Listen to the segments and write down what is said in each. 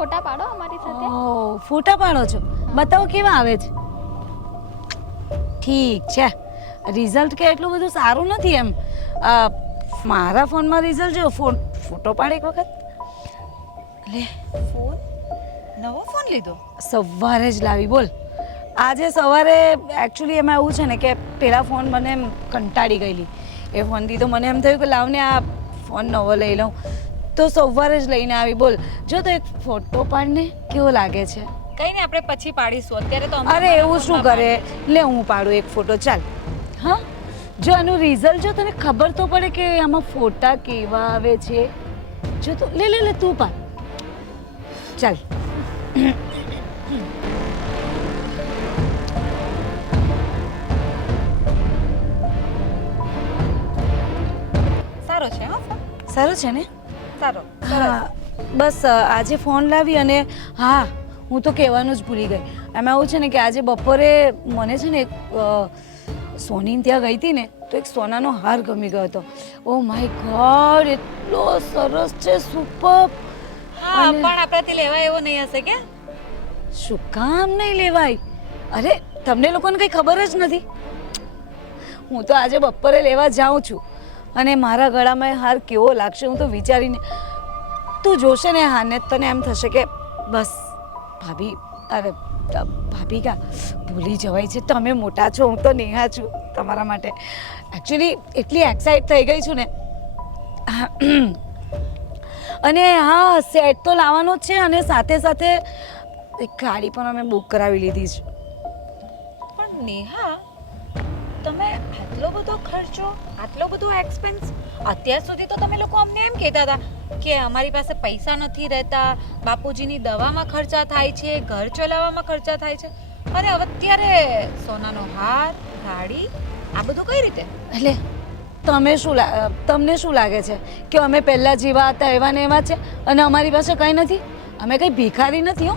ફોટા પાડો અમારી સાથે. ઓ ફોટા પાડો છો? બતાવો કેવા આવે છે. ઠીક છે, રિઝલ્ટ કે એટલું બધું સારું નથી એમ. મારા ફોનમાં રિઝલ્ટ જો ફોટો પાડ એક વખત. લે ફોન નવો ફોન લીધો? સવારે જ લાવી બોલ. આજે સવારે એકચ્યુઅલી એમાં એવું છે ને કે પેલા ફોન મને એમ કંટાળી ગયેલી. એ ફોનથી તો મને એમ થયું કે લાવને આ ફોન નવો લઈ લઉં, તો સવારે જ લઈને આવી. બોલ જો તો એક ફોટો પાડને, કેવો લાગે છે? કઈ ને આપણે પછી પાડીશું, અત્યારે તો અરે એવું શું કરે, લે હું પાડું એક ફોટો. ચાલ. હા, જો આનું રિઝલ્ટ જો તને ખબર તો પડે કે આમાં ફોટા કેવા આવે છે. જો તો લે લે લે તું પાડ. ચાલ. સારો છે. હા ફોન સારું છે ને? સારો. હા બસ આજે ફોન લાવી. અને હા, હું તો કહેવાનું જ ભૂલી ગઈ. એમાં એવું છે ને કે આજે બપોરે મને છે ને એક સોનીને ત્યાં ગઈ હતી ને, તો એક સોનાનો હાર ગમી ગયો હતો. ઓ માય ગોડ, એટલો સરસ છે, સુપર. હા પણ આપણાથી લેવાય એવો નહીં હશે કે? શું કામ નહીં લેવાય? અરે તમને લોકોને કંઈ ખબર જ નથી. હું તો આજે બપોરે લેવા જાઉં છું, અને મારા ગળામાં એ હાર કેવો લાગશે હું તો વિચારીને, તું જોશે ને હારને તને એમ થશે કે બસ ભાભી, અરે ભાભી કા ભૂલી જવાય છે, તમે મોટા છો, હું તો નેહા છું તમારા માટે. એકચ્યુઅલી એટલી એક્સાઇટ થઈ ગઈ છું ને. અને હા, સેટ તો લાવવાનો જ છે, અને સાથે સાથે એક ગાડી પણ અમે બુક કરાવી લીધી છે. પણ નેહા, તમે આટલો બધો ખર્ચો, આટલો બધો એક્સપેન્સ, અત્યાર સુધી તો તમે લોકો અમને એમ કહેતા હતા કે અમારી પાસે પૈસા નથી રહેતા, બાપુજીની દવામાં ખર્ચા થાય છે, ઘર ચલાવવામાં ખર્ચા થાય છે, અને હવે અત્યારે સોનાનો હાર, ગાડી, આ બધું કઈ રીતે? એટલે તમને શું લાગે છે કે અમે પહેલાં જેવા હતા એવા ને એવા છે, અને અમારી પાસે કંઈ નથી? અમે કંઈ ભિખારી નથી હો.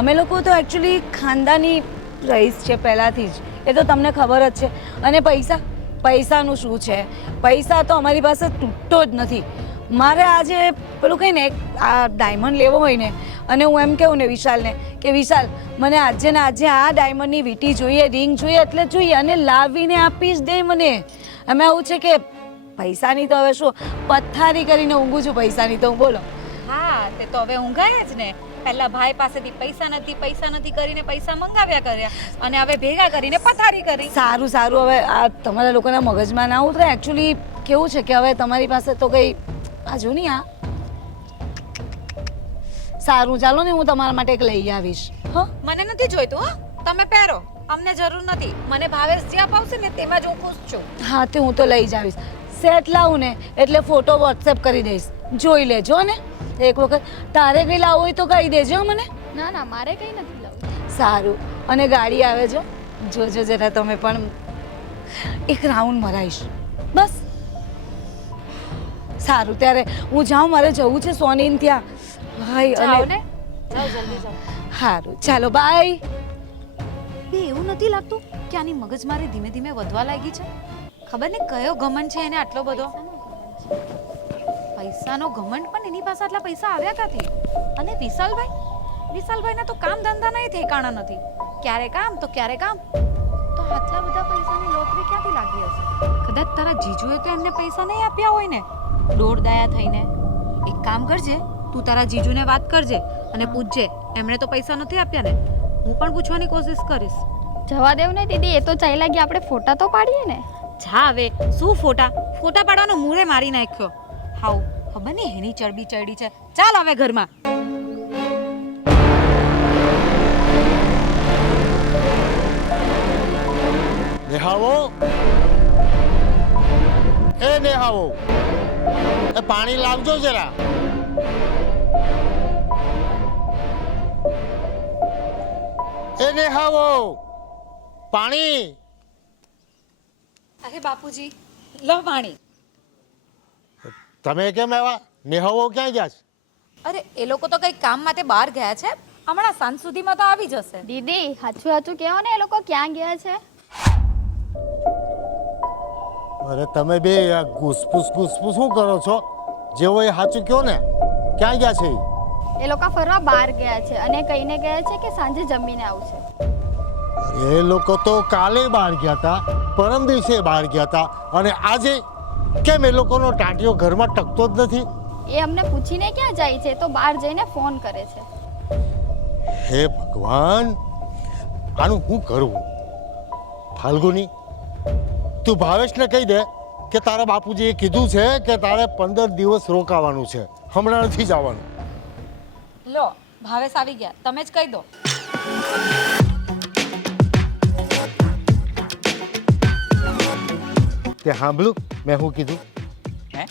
અમે લોકો તો એકચ્યુઅલી ખાનદાની રહીશ છે પહેલાંથી જ, એ તો તમને ખબર જ છે. અને પૈસાનું શું છે? પૈસા તો અમારી પાસે તૂટતો જ નથી. મારે આજે પેલું કંઈ ને આ ડાયમંડ લેવો હોય ને, અને હું એમ કહું ને વિશાલને કે વિશાલ, મને આજે ને આજે આ ડાયમંડની વીંટી જોઈએ, રિંગ જોઈએ, એટલે જોઈએ, અને લાવીને આપી જ દે મને. એમાં એવું છે કે પૈસાની તો હવે શું પથારી કરીને ઊંઘું છું પૈસાની તો હું. બોલો. હા, તે તો હવે ઊંઘાય જ ને. પહેલા ભાઈ પાસેથી પૈસા નથી કરીને પૈસા મંગાવ્યા કર્યા, અને હવે ભેગા કરીને પથારી કરી. સારું, હવે આ તમારા લોકોના મગજમાં ના ઉતરે. એકચ્યુઅલી કેવું છે કે હવે તમારી પાસે તો કંઈ આ જો નહીં. આ સારું, ચાલો ને હું તમારા માટે એક લઈ આવીશ. હા, મને નથી જોઈતું. હા, તમે પહેરો, અમને જરૂર નથી. મને ભાવેશ જે અપાવશે ને તેમાં જ હું ખુશ છું. હા, તે હું તો લઈ જ આવીશ. સેટ લાવું ને એટલે ફોટો વોટ્સએપ કરી દઈશ, જોઈ લેજો ને એક વખત. તારે કંઈ લાવવું હોય તો કહી દેજો મને. ના ના, મારે કંઈ નથી લાવવું. સારું, અને ગાડી આવે જો, જોજો જરા તમે પણ. એક રાઉન્ડ મરાઈશ બસ. સારું, ત્યારે હું જાઉં, મારે જવું છે સોનીને ત્યાં. ભાઈ જાઓ અને ને, જાઓ જલ્દી જાઓ. સારું, ચાલો બાય. બે એવું નથી લાગતું કે આની મગજમારી ધીમે ધીમે વધવા લાગી છે? ખબર નહીં કયો ઘમંડ છે એને આટલો બધો. પૈસાનો ઘમંડ, પણ એની પાસે આટલા પૈસા આવ્યા ક્યાંથી? અને વિશાલભાઈના તો કામ ધંધાના ઠેકાણા નથી. ક્યારે કામ તો ક્યારે કામ. તો આટલા બધા પૈસાની લોટરી ક્યાંથી લાગી હશે? કદાચ તારા જીજુએ તો એમને પૈસા નહીં આપ્યા હોય ને, દોડદાયા થઈને. એક કામ કરજે, તું તારા જીજુને વાત કરજે અને પૂછજે એમણે તો પૈસા નથી આપ્યા ને. હું પણ પૂછવાની કોશિશ કરીશ. જવા દેવ ને દીદી, એ તો ચાઈ લાગી, આપણે ફોટા તો પાડીએ ને. જા હવે, શું ફોટા પાડવાનો મૂળે મારી નાખ્યો. હાઉ, ખબર નહીં એની ચરબી ચડી છે. ચાલ હવે ઘરમાં. નેહાવો, એ નેહાવો, એ પાણી લાવજો જરા. એ નેહાવો, પાણી. અરે બાપુજી, લો પાણી. તમે કેમ આવ્યા? નેહાવો ક્યાં ગયા છે? અરે એ લોકો તો કઈ કામ માટે બહાર ગયા છે, હમણાં સાંજ સુધીમાં તો આવી જશે. દીદી સાચું કહો ને, એ લોકો ક્યાં ગયા છે? અરે તમે બે ઘૂસપૂસ શું કરો છો? જે હોય એ સાચું કહો ને, ક્યાં ગયા છે? એ લોકો ફરવા બહાર ગયા છે અને કહીને ગયા છે કે સાંજે જમીને આવશે. એ લોકો તો કાલે બહાર ગયા હતા, પરમ દિવસે બહાર ગયા હતા, અને આજે કેમ એ લોકોનો ટાંટિયો ઘરમાં ટકતો જ નથી? એ અમને પૂછીને ક્યાં જાય છે, તો બહાર જઈને ફોન કરે છે. હે ભગવાન, આનું શું કરવું? ફાલ્ગુની, તું ભાવેશને કહી દે કે તારા બાપુજીએ કીધું છે કે તારે 15 દિવસ રોકાવાનું છે, હમણાં નથી જવાનું. લો ભાવેશ આવી ગયા, તમે જ કહી દો. તે સાંભળ્યું મેં શું કીધું? હે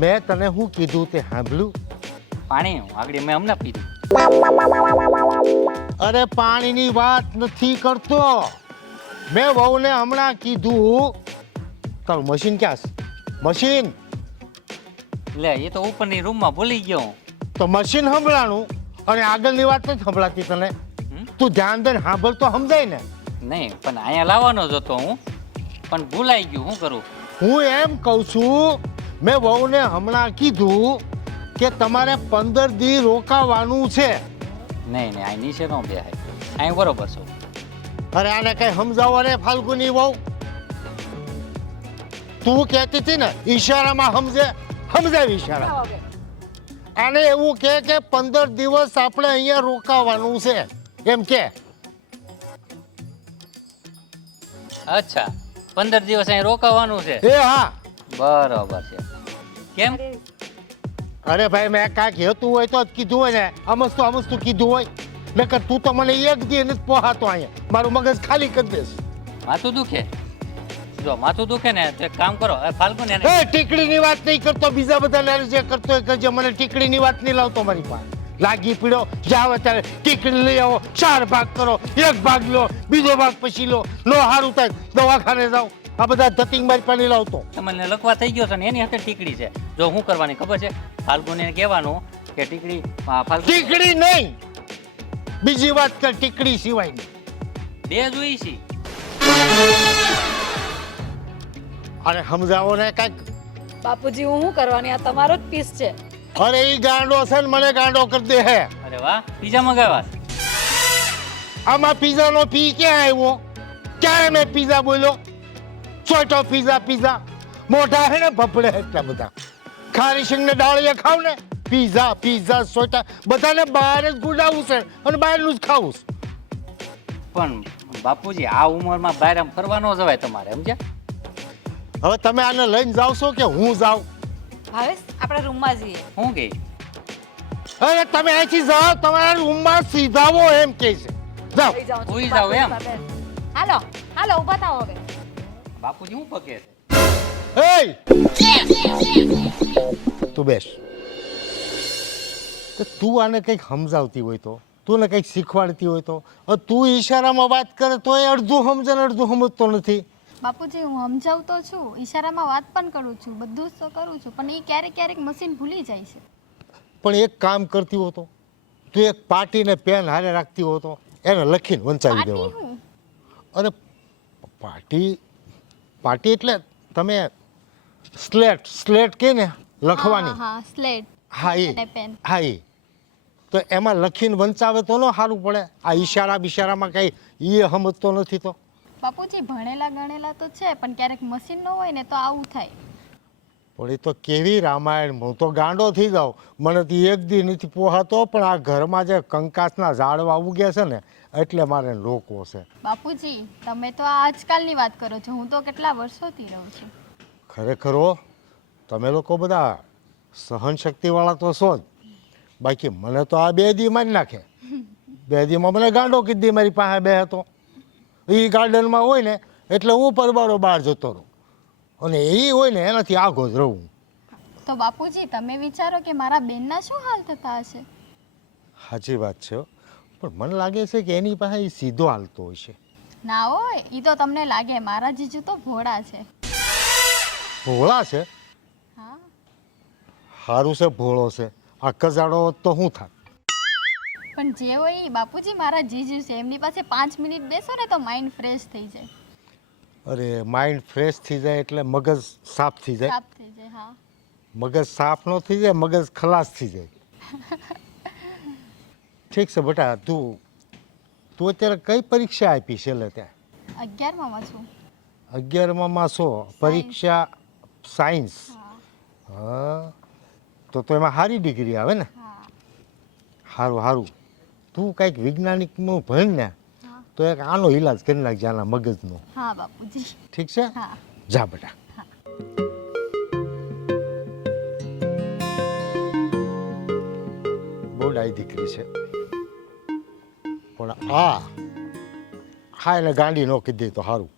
મેં તને શું કીધું તે સાંભળ્યું? પાણી આગળ મેં હમણાં પીધું. અરે પાણીની વાત નથી કરતો. મેં વહુને હમણાં કીધું તારું મશીન ક્યાં છે? મશીન લે એ તો ઉપરની રૂમમાં ભૂલી ગયો હું. તો મશીન સંભળાણું અને આગળની વાત નથી સંભળાતી તને? તું ધ્યાન દઈને સાંભળ તો સમજાય ને. નહીં પણ અહીંયા લાવવાનો જ હતો હું, પણ ભૂલાઈ ગયું. શું કરું? હું એમ કહું છું, મેં વહુને હમણાં કીધું કે તમારે 15 દી રોકાવાનું છે. નહીં આ નીચે ન બેહાય, અહીં બરોબર છો. અરે આને કઈ સમજાવો રે ફાલ્ગુની વહુ. તું કહેતી હતી ને ઈશારામાં સમજાવી ઈશારા. આને એવું કે 15 દિવસ આપણે અહીંયા રોકાવાનું છે એમ કે. અચ્છા 15 દિવસ અહીં રોકાવાનું છે. એ હા, બરોબર છે. કેમ? અરે ભાઈ મેં કાંઈક હેતું હોય તો જ કીધું હોય ને, અમસ્તું કીધું હોય. નકર તું તો મને એક દી નથી પહોંચાતો અહીંયા, મારું મગજ ખાલી કરી દેશ. માથું દુખે? જો માથું દુખે ને તો એક કામ કરો, ફાલ્ગુન એને એ ટીકડીની વાત નહીં કરતો, બીજા બધા જે કરતો એ કરજે, મને ટીકડીની વાત નહીં લાવતો મારી પાસે. લાગી પીડો જાવ ત્યારે ટીકડી લઈ આવો, 4 ભાગ કરો, 1 ભાગ લો, બીજો ભાગ પછી લો, નો સારું થાય દવાખાને જાઓ. આ બધા ધતિંગ મારી પાસે નહીં લાવતો. તમને લખવા થઈ ગયો છે ને એની હાથે ટીકડી છે. જો શું કરવાની ખબર છે? ફાલ્ગુને કહેવાનું કે ટીકડી ફાલ્ગુન ટીકડી નહીં, બીજી વાત કર ટીકડી સિવાયની. બે જોઈ છે. અરે સમજાવો ને કાંઈક. બાપુજી હું શું કરવાની, આ તમારો જ પીસ છે. અરે ઈ ગાંડો છે ને મને ગાંડો કરી દે હે. અરે વાહ, પીઝા મંગાવ્યા. આમાં પીઝાનો પી ક્યાં આવ્યો? ક્યારે મેં પીઝા બોલ્યો? ચોટો પીઝા મોઢા હે ને ભપડે એટલા બધા. ખારી સિંગને ડાળીએ ખાવ ને પીઝા સોટા, બધાને બહાર જ ગુડાવું છે અને બહારનું જ ખાવું છે. પણ બાપુજી આ ઉંમરમાં બહાર આમ ફરવા ન જવાય તમારે, સમજ્યા? હવે તમે આને લઈને જાવ છો કે હું જાઉં? ભાવેશ આપણે રૂમમાં જઈએ. શું કે? અરે તમે અહીંથી જાઓ, તમારા રૂમમાં સીધાવો એમ કે છે. જાઓ. લઈ જાઉં છું. સુઈ જાવ એમ? હાલો ઊભા થાઓ હવે. બાપુજી શું પકે છે? એય! તું બેસ. તો તું આને કંઈક સમજાવતી હોય તો, તું ને કંઈક શીખવાડતી હોય તો, તું ઈશારામાં વાત કરે તો એ અડધું સમજે ને અડધું સમજતો નથી. બાપુજી હું સમજાવું તો છું, ઈશારામાં વાત પણ કરું છું, બધું જ તો કરું છું, પણ એ ક્યારેક મશીન ભૂલી જાય છે. પણ એક કામ કરતી હોતો, તું એક પાટીને પેન હારે રાખતી હોતો, એને લખીને વંચાવી પાટી દેવાનું. હું અરે પાટી એટલે તમે સ્લેટ કે ને લખવાની. હા સ્લેટ હા એ અને પેન. હા એ તો એમાં લખીને વંચાવે તો ન સારું પડે? આ ઈશારા બિશારામાં કઈ એ સમજતો નથી તો. બાપુજી ભણેલા ગણેલા તો છે, પણ ક્યારેક મશીન ન હોય ને તો આવું થાય. પણ એ તો કેવી રામાયણ, હું તો ગાંડો થઈ જાઉં. મને તો એક દી નથી પોહાતો, પણ આ ઘરમાં જે કંકાસના ઝાડવા ઉગ્યા છે ને એટલે મારે લોકો છે. બાપુજી તમે તો આ આજકાલની વાત કરો છો, હું તો કેટલા વર્ષોથી રહું છું. ખરેખર હો, તમે લોકો બધા સહન શક્તિવાળા તો છો જ. બાકી મને તો આ 2 દી મારી નાખે. 2 દીમાં મને ગાંડો કીધી મારી પાસે બે હતો. એ ગાર્ડનમાં હોય ને એટલે હું પરબારો બહાર જતો રહું, અને એ હોય ને એનાથી આગો જ રહું. તો બાપુજી તમે વિચારો કે મારા બેનના શું હાલ થતા હશે. સાચી વાત છે હો. પણ મને લાગે છે કે એની પાસે એ સીધો હાલતો હોય છે. ના હોય, એ તો તમને લાગે, મારા જીજુ તો ભોળા છે. ભોળા છે? હા સારું છે ભોળો છે. આ કજાડો તો શું થાય? પણ જે હોય એ બાપુજી મારા જીજુ છે, એમની પાસે 5 મિનિટ બેસો ને તો માઇન્ડ ફ્રેશ થઈ જાય. અરે માઇન્ડ ફ્રેશ થઈ જાય એટલે મગજ સાફ થઈ જાય. સાફ થઈ જાય. હા મગજ સાફ ન થઈ જાય, મગજ ખલાસ થઈ જાય. ઠીક છે બેટા, તું અત્યારે કઈ પરીક્ષા આપી છેલ્લે ત્યાં? 11માં છું. 11માં છો? પરીક્ષા સાયન્સ? હા, તો એમાં સારી ડિગ્રી આવે ને? હા. સારું સારું. તું કંઈક વૈજ્ઞાનિકનું ભણ ને હા. તો એક આનો ઈલાજ કરી નાખજે, આના મગજનો. હા બાપુજી. ઠીક છે? હા. જા બેટા. બહુ ડાઈ દીકરી છે, પણ હા એને ગાંડી ન કીધી તો સારું.